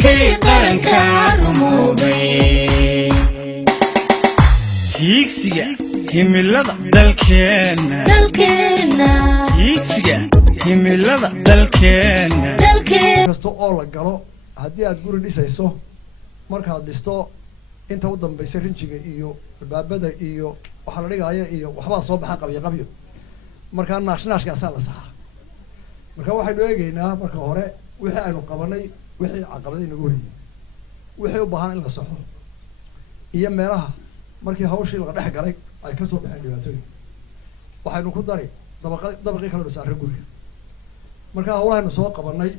هنكي قرنكا رموبي هيكسيا himilada dalkeena hiigsiga himilada dalkeena kasto oo la galo haddii aad guri dhisayso markaad dhisto inta u dambaysa rinjiga iyo albaabada iyo waxa la dhigaya iyo waxbaa soo baxa qabyo markaa naashnaashkaasaa la saxaa marka waxaynu eegaynaa marka hore wixii aynu qabanay wixii caqabada inagu horiyey wixii u baahan in la saxo iyo meelaha markii hawshii laga dhex galay ay ka soo baxeen dhibaatooyin waxaynu ku dari dabaqii kala dhisaarre guriga markaa hawlahaynu soo qabanay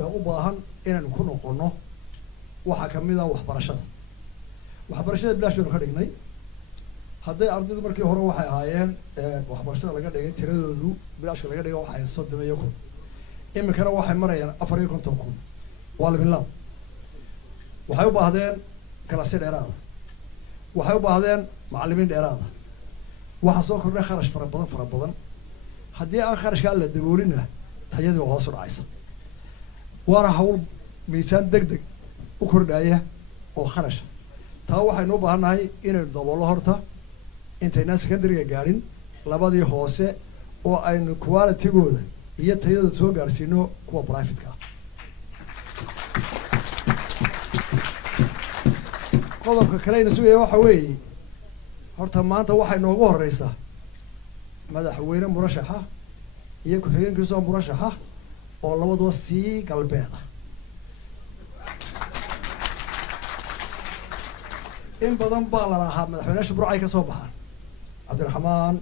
ee u baahan inaynu ku noqono waxaa kamid ah waxbarashada bilaash baynu ka dhignay hadday ardaydu markii hore waxay ahaayeen waxbarashada laga dhigay tiradoodu bilaashka laga dhigay waxay 30 kun iminkana waxay marayaan 54 kun waa labilaab waxay u baahdeen kalaasyo dheeraada waxay u baahdeen macallimiin dheeraada waxa soo kordhay kharash fara badan haddii aan kharashka la daboolina tayadu waa hoos u dhacaysa waana hawl miisaan degdeg u kordhaya oo kharash taa waxaynu u baahannahay inaynu daboolo horta intayna secondary-ga gaarin labadii hoose oo aynu quality-gooda iyo tayadooda soo gaarsiino kuwa private-ka ah qodobka kale ayna sugaya waxa weeye horta maanta waxay noogu horeysaa madaxweyne murashaxa iyo ku-xigeenkiisa murashaxa oo labaduba sii galbeeda in badan baa la lahaa madaxweynaha burcay ka soo baxaan cabdiraxmaan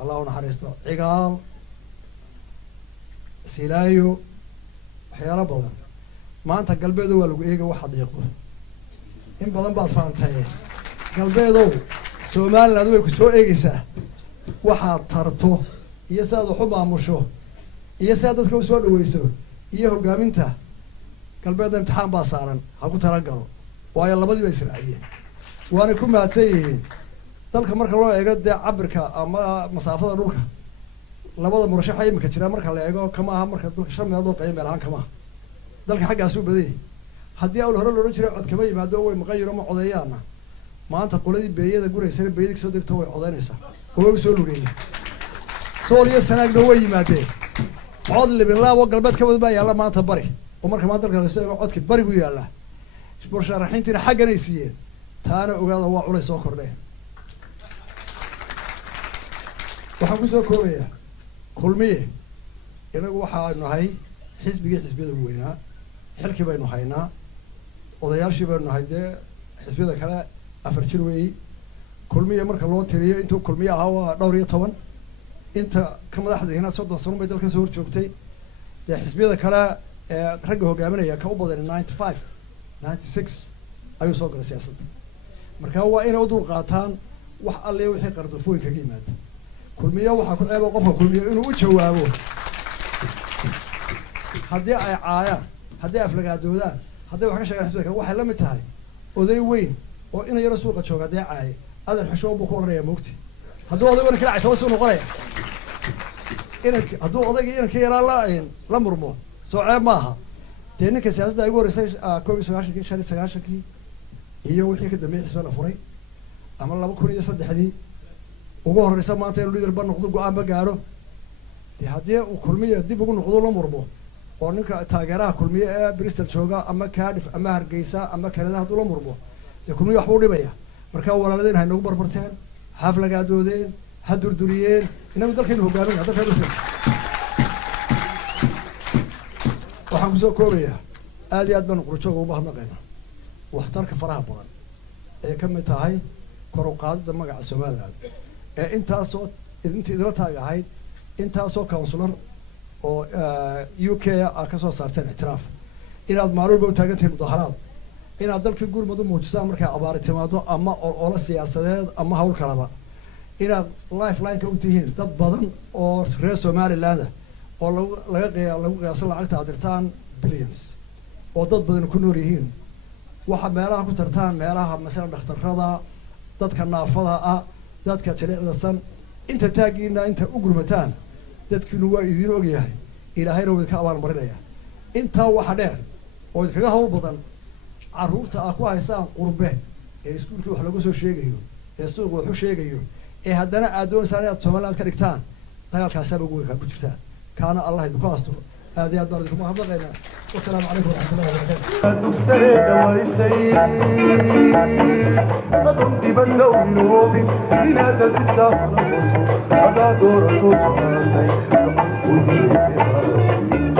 allahu naxariisto cigaal silaayo waxyaalo badan maanta galbeedo waa lagu eega wax xaqiiqo in badan baad faantay galbeedow Soomaaliland way ku soo eegaysaa waxaad tarto iyo saad wax u maamusho iyo saad dadka u soo dhaweyso iyo hogaaminta galbeed imtixaan baa saaran ha ku talagalo waayo labadiiba israaciyeen waana ku mahadsan yihiin dalka marka loo eego cabirka ama masaafada dhulka labada murashax ay imika jiraan marka la eego kama aha marka dalka 5 meelood oo qayb ahaan kama dalka xaggaas u baday haddii awl hore loo jiray cod kama yimaado way maqayro ma codeeyaana maanta qoladii beeyada guraysan beeyada soo degto way codeynaysaa oo soo lugeeyay Soomaaliya sanaagna way yimaadeen cod libinlaabo galbeed ka wada yaala maanta bari oo marka maanta dalka la soo eego codki bari ku yaala musharaxiintina xaggan ay siiyeen taana ogaada waa culay soo kordhay waxaan ku soo koobayaa kulmiye inagu waxaa nahay xisbiyada weynaa xilkii baynu haynaa odayaashii baynu nahay xisbiyada kale afar jir weeyey kulmiye marka loo tiriyo intuu kulmiye ahaa waa dhowr iyo 10 inta ka madaxdiina 30 sano bay dalka soo horjoogtay xisbiyada kale ragga hogaaminaya ka u badan 95 96 ayuu soo galay siyaasadda marka waa inay u dul qaataan wax alle wixii qardafooyin kaga yimaada kulmiye waxa ku ceebo qofka kulmiye inuu u jawaabo haddii ay caayaan haddii aflagaadoodaan haddii wax ka sheegaan xisbiga waxay la mid tahay oday weyn oo in yar suuqa jooga haddii caay adan xishood buu ku oranayaa moogti hadduu odayguna kala cayso soo noqonaya hadduu odaygii inanka yaraa la murmo soo ceeb maaha dee ninka siyaasadda ay ugu horeysay 1999 iyo wixii ka dambeeyay xisbiga la furay ama 2003 ugu horeysa maanta inuu lider ba noqdo go'aan ba gaaro haddii uu kulmiye dib ugu noqdo la murmo oo ninka taageeraha kulmiye ee Bristol jooga ama Cardiff ama Hargeysa ama Canada haduu la murmo kulmiye wax uu dhibaya marka walaaladeen hay nagu barbarteen xaflagaadoodeen ha durduriyeen inagu dalkeenu hogaaminaa dalka Bristol waxaan ku soo koobayaa aad iyo aad baan qurujooga u baahnaqaynaa waxtarka faraha badan ee ka mid tahay kor u qaadida magaca Soomaaliland intaasoo idinla taagahayd intaasoo counselor oo UK ka soo saarteen ictiraaf inaad maalmo u taagantahay mudaharaad inaad dalka gurmadu muujisaan markay abaari timaado ama oola siyaasadeed ama hawl kalaba inaad lifeline ka u tihiin dad badan oo reer Somaliland oo lagu qiyaaso lacagta aad dirtaan billions oo dad badan ku nool yihiin waxa meelaha ku tartaan meelaha masalan dhakhtarrada dadka naafada ah dadka jilicsan inta taagiina inta u gurmataan dadkinu waa idin og yahay ilaahayna wada ka abaal marinaya inta waxa dheer oo kaga hawl badan carruurta aa ku haysaan qurbe ee iskuulkii wax lagu soo sheegayo ee suuqa wax u sheegayo ee haddana aad doonaysaan inaad Somaliland ka dhigtaan dagaalkaasaaba ugu weyn ku jirtaan kaana allah idinku asturo aad iyo aad baan idinku mahadnaqaynaa wasalaamu calaykum waraxmatullahi wabarakaatu dugsiga waysay adon dibadda u noobin inaad dadka hada doorato jamaatay